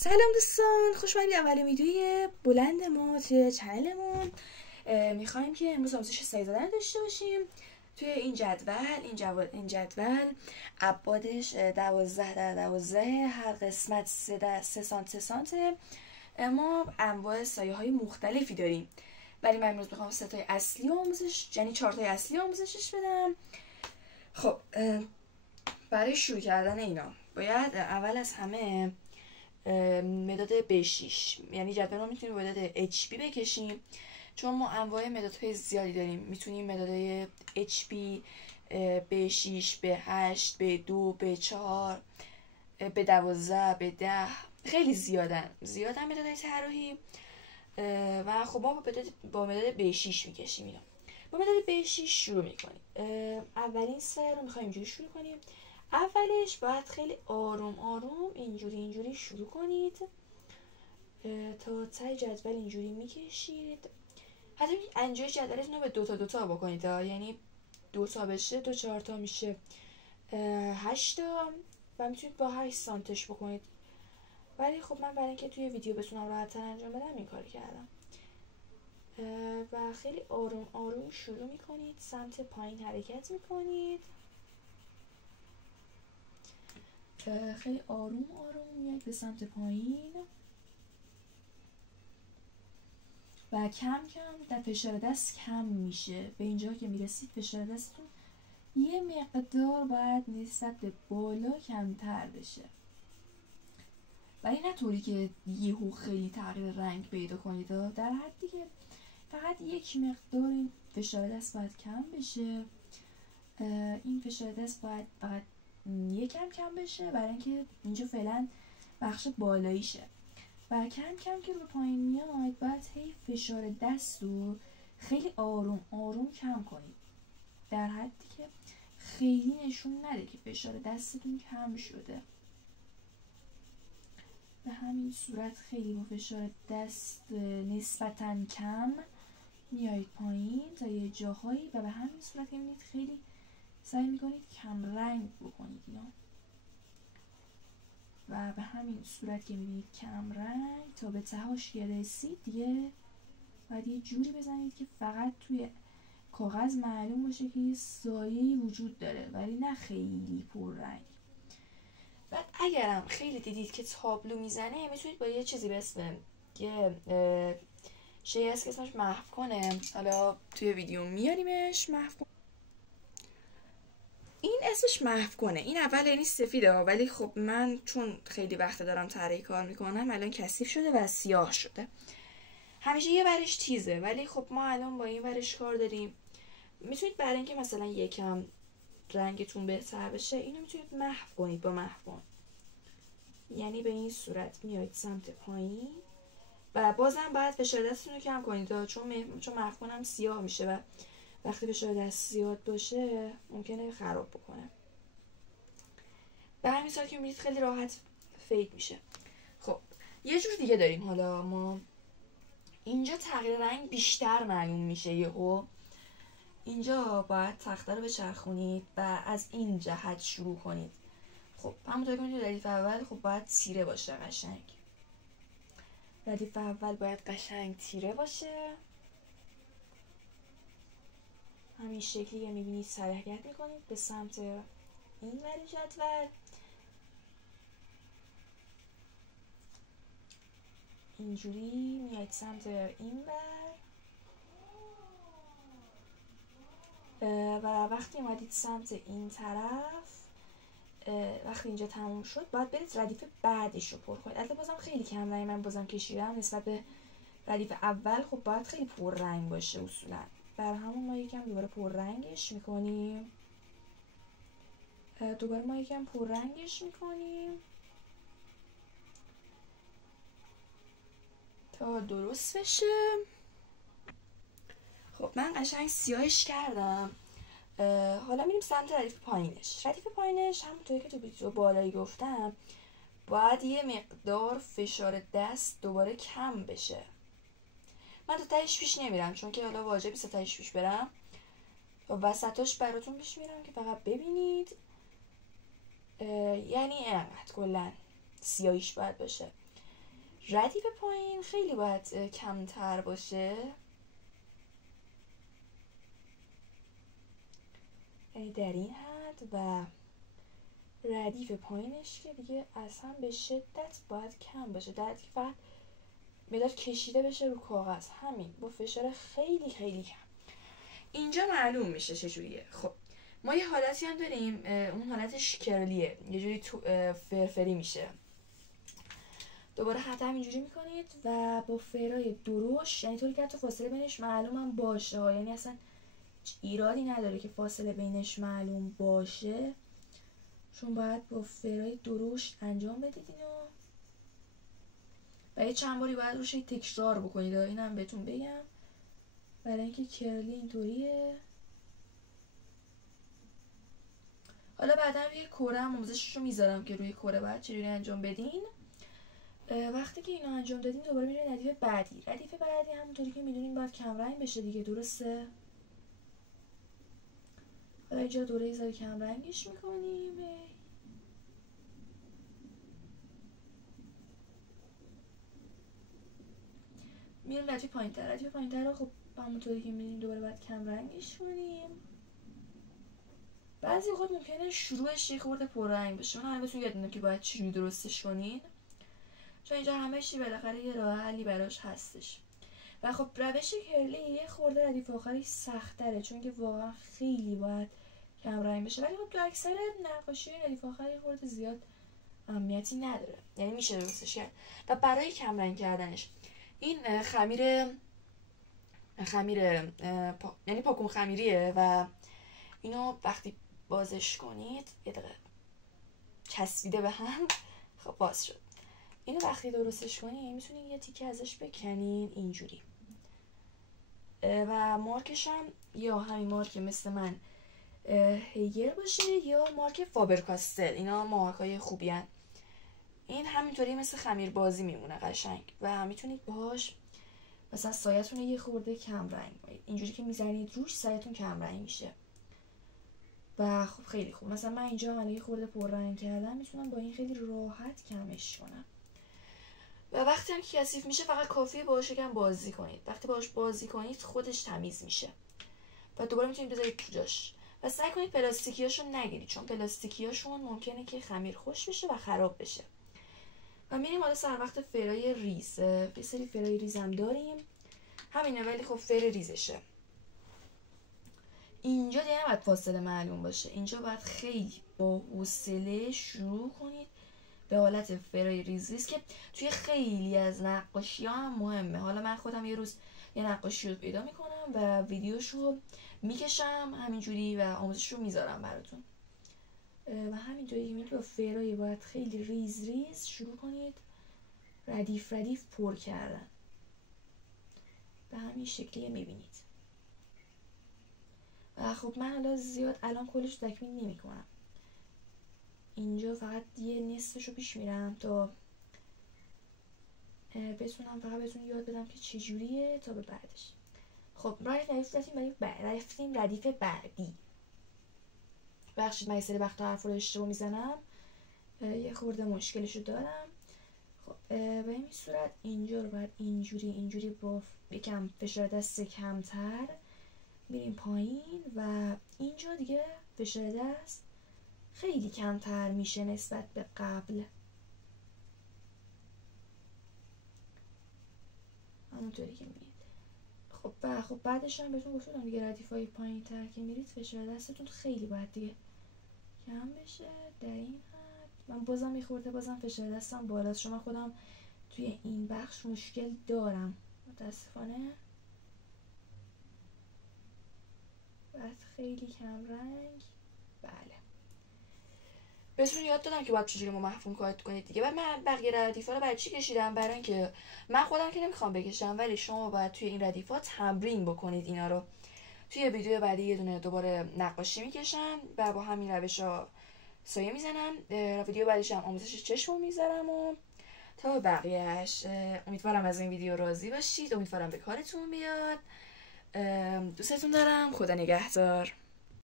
سلام دوستان، خوش اومدید اولین ویدیوی بلند ما توی چنلمون. میخوایم که امروز آموزش سایه زدن داشته باشیم. توی این جدول ابعادش 12x12، هر قسمت 3 سانت. ما انواع سایه های مختلفی داریم، ولی من امروز میخوام 3 اصلی آموزش، یعنی 4 اصلی آموزشش بدم. خب برای شروع کردن اینا باید اول از همه مداد B6، یعنی جدول رو میتونیم به مداد HB بکشیم، چون ما انواع مدادهای زیادی داریم. میتونیم مدادهای HB، B6، B8، B2، B4، B12، B10، خیلی زیادن مدادهای طراحی. و خب ما با مداد B6 میکشیم اینا. با مداد B6 شروع میکنیم. اولین سر رو میخوایم اینجوری شروع کنیم. اولش باید خیلی آروم اینجوری شروع کنید تا ته جدول اینجوری میکشید. حتی انجای جدولتون رو به دوتا بکنید، یعنی 2 تا بشه 2 4 تا میشه 8 تا و میتونید با 8 سانتش بکنید. ولی خب من برای اینکه توی ویدیو بتونم راحت‌تر انجام بدم این کار کردم. و خیلی آروم شروع میکنید، سمت پایین حرکت میکنید. خیلی آروم میاد به سمت پایین و کم در فشار دست کم میشه. به اینجا که میرسید فشار دستتون یه مقدار باید نسبت به بالا کمتر بشه، ولی نه طوری که یهو خیلی تغییر رنگ پیدا کنید، در حدی که فقط یک مقدار این فشار دست باید کم بشه. این فشار دست باید فقط یکم کم بشه برای اینکه اینجا فعلا بخش بالاییشه و کم که رو پایین میاد باید هی فشار دست رو خیلی آروم کم کنید، در حدی که خیلی نشون نده که فشار دستتون کم شده. به همین صورت خیلی با فشار دست نسبتاً کم میایید پایین تا یه جاهایی و به همین صورت میبینید خیلی سعی میکنید کم رنگ بکنید اینا و به همین صورت که میبینید کم رنگ تا به تهاش که رسید دیگه باید یه جوری بزنید که فقط توی کاغذ معلوم باشه که یه سایه‌ای وجود داره ولی نه خیلی پر رنگ. بعد اگرم خیلی دیدید که تابلو میزنه میتونید با یه چیزی به اسم یه شیء هست که اسمش محو کنه، حالا توی ویدیو میاریمش. محو کنه، این اسمش محو کنه. این اول یعنی سفیده ولی خب من چون خیلی وقت دارم طراحی کار میکنم الان کثیف شده و سیاه شده. همیشه یه ورش تیزه ولی خب ما الان با این ورش کار داریم. میتونید برای اینکه مثلا یکم رنگتون بهتر بشه اینو میتونید محو کنید با محو کن، یعنی به این صورت میایید سمت پایین و بازم باید فشار دستتون رو کم کنید چون محو کنم سیاه میشه و وقتی فشار دست زیاد باشه ممکنه خراب بکنه. به همین صورت که میبینید خیلی راحت فید میشه. خب یه جور دیگه داریم. حالا ما اینجا تغییر رنگ بیشتر معلوم میشه یهو. اینجا باید تخته رو بچرخونید و از این جهت شروع کنید. خب همونطور که می‌دونید ردیف اول خب باید تیره باشه، قشنگ. ردیف اول باید قشنگ تیره باشه. همین شکلی که می‌بینید سر حرکت می‌کنید به سمت این ور جدول. اینجوری میاید سمت این ور و وقتی اومدید سمت این طرف، وقتی اینجا تموم شد باید برید ردیف بعدش رو پر کنید. البته بازم خیلی کم رنگ من بازم کشیدم نسبت به ردیف اول. خب باید خیلی پر رنگ باشه اصولا، بر همون ما یکم دوباره پر رنگش میکنیم. تا درست بشه. خب من قشنگ سیاهش کردم. حالا میریم سمت ردیف پایینش. همونطوری که تو ویدیو بالایی گفتم باید یه مقدار فشار دست دوباره کم بشه. من تا تهش پیش نمیرم چون که حالا واجبی تا تهش پیش برم و وسطاش براتون پیش میرم که فقط ببینید. یعنی اینقدر کلا سیاهیش باید باشه. ردیف پایین خیلی باید کمتر باشه، یعنی در این حد، و ردیف پایینش که دیگه اصلا به شدت باید کم باشه، در حد که فقط مداد کشیده بشه رو کاغذ، همین با فشار خیلی خیلی کم. اینجا معلوم میشه چجوریه. خب ما یه حالتی هم داریم، اون حالتش کرلیه، یه جوری فرفری میشه. دوباره خط اینجوری میکنید و با فرای درشت، یعنی طوری که حتی فاصله بینش معلوم هم باشه، یعنی اصلا ایرادی نداره که فاصله بینش معلوم باشه، چون باید با فرای درشت انجام بدید اینو و یه چند باری باید روش تکرار بکنید، اینم بهتون بگم برای اینکه کرلی اینطوریه. حالا بعدا روی کره هم آموزشش رو میذارم که روی کره باید چجوری انجام بدین. وقتی که اینو انجام دادین دوباره میرین ردیف بعدی. ردیف بعدی همونطوری که میدونین باید کم رنگ بشه دیگه، درسته؟ حالا اینجا دوره یه ذره کم رنگش میکنیم، میریم ردیف پایین‌تر. ردیف پایین‌تر رو خب همونطوری که میدونین دوباره باید کم رنگش کنیم. بعضی وقت ممکنه شروعش یه خورده پررنگ بشه، من بهتون یاد میدم که باید چجوری درستش کنین، چون اینجا همه چی بالاخره یه راه حلی براش هستش. و خب روش کرلی یه خورده ردیف آخرش سخت‌تره، چون که واقعا خیلی باید کم رنگ بشه، ولی خب تو اکثر نقاشی ردیف آخر یه خورده زیاد اهمیتی نداره، یعنی میشه درستش کرد. و برای کم رنگ کردنش این خمیر یعنی پاکون خمیریه و اینو وقتی بازش کنید یه دقیقه چسبیده به هم، خب باز شد. اینو وقتی درستش کنید میتونید یه تیکه ازش بکنین اینجوری، و مارکش هم یا همین مارک مثل من هیگر باشه یا مارک فابر کاستل، اینا مارکای خوبی هن. این همینطوری مثل خمیر بازی میمونه قشنگ و میتونید باهاش مثلا سایتون یه خورده کم رنگ، اینجوری که میزنید روش سایتون کم رنگ میشه و خب خیلی خوب. مثلا من اینجا یه خورده پر رنگ کردم، میتونم با این خیلی راحت کمش کنم. و وقتی هم که کثیف میشه فقط کافیه باهاش یکم بازی کنید. وقتی باهاش بازی کنید خودش تمیز میشه و دوباره میتونید بذارید تو جاش. و سعی کنید پلاستیکیاشو نگیرید، چون پلاستیکیاشون ممکنه که خمیر خوش بشه و خراب بشه. و میریم حالا سر وقت فرای ریز. یه سری فرای ریز هم داریم همینه، ولی خب فر ریزشه. اینجا دیگه نباید فاصله معلوم باشه، اینجا باید خیلی با حوصله شروع کنید به حالت فرای ریز که توی خیلی از نقاشی ها هم مهمه. حالا من خودم یه روز یه نقاشی رو پیدا میکنم و ویدیوشو میکشم همینجوری و آموزش رو میذارم براتون. و همینطوری میگه با فرای باید خیلی ریز ریز شروع کنید ردیف ردیف پر کردن، به همین شکلی میبینید. و خب من حالا زیاد الان کلش تکمیل نمی کنم، اینجا فقط یه نصفشو پیش میرم تا بتونم فقط بهتون یاد بدم که چجوریه تا به بعدش. خب رفتیم ردیف بعدی. بخشید من یه سری وقتا حرف رو اشتباه میزنم، یه خورده مشکلشو دارم. خب به این صورت اینجا رو باید اینجوری با یکم فشار دست کمتر میریم پایین و اینجا دیگه فشار دست خیلی کمتر میشه نسبت به قبل، همونطوری که میبینید. خب بعدش هم بهتون گفتم دیگه ردیفای پایین تر که میرید فشار دستتون خیلی باید دیگه کم بشه. در این حد من بازم میخورده بازم فشار دستم بالاست، شما خودم توی این بخش مشکل دارم متاسفانه. بعد خیلی کم رنگ. بله بهتون یاد دادم که باید چجوری مفهوم کارت کنید دیگه. بعد من بقیه ردیفا رو برای چی کشیدم؟ برای اینکه من خودم که نمیخوام بکشم، ولی شما باید توی این ردیفا تمرین بکنید اینا رو. توی ویدیو بعدی یه دونه دوباره نقاشی میکشم و با همین روشا سایه میزنم. ویدیو بعدش هم آموزش چشمو میذارم و تا بقیهش. امیدوارم از این ویدیو راضی باشید، امیدوارم به کارتون بیاد. دوستتون دارم، خدا نگهدار.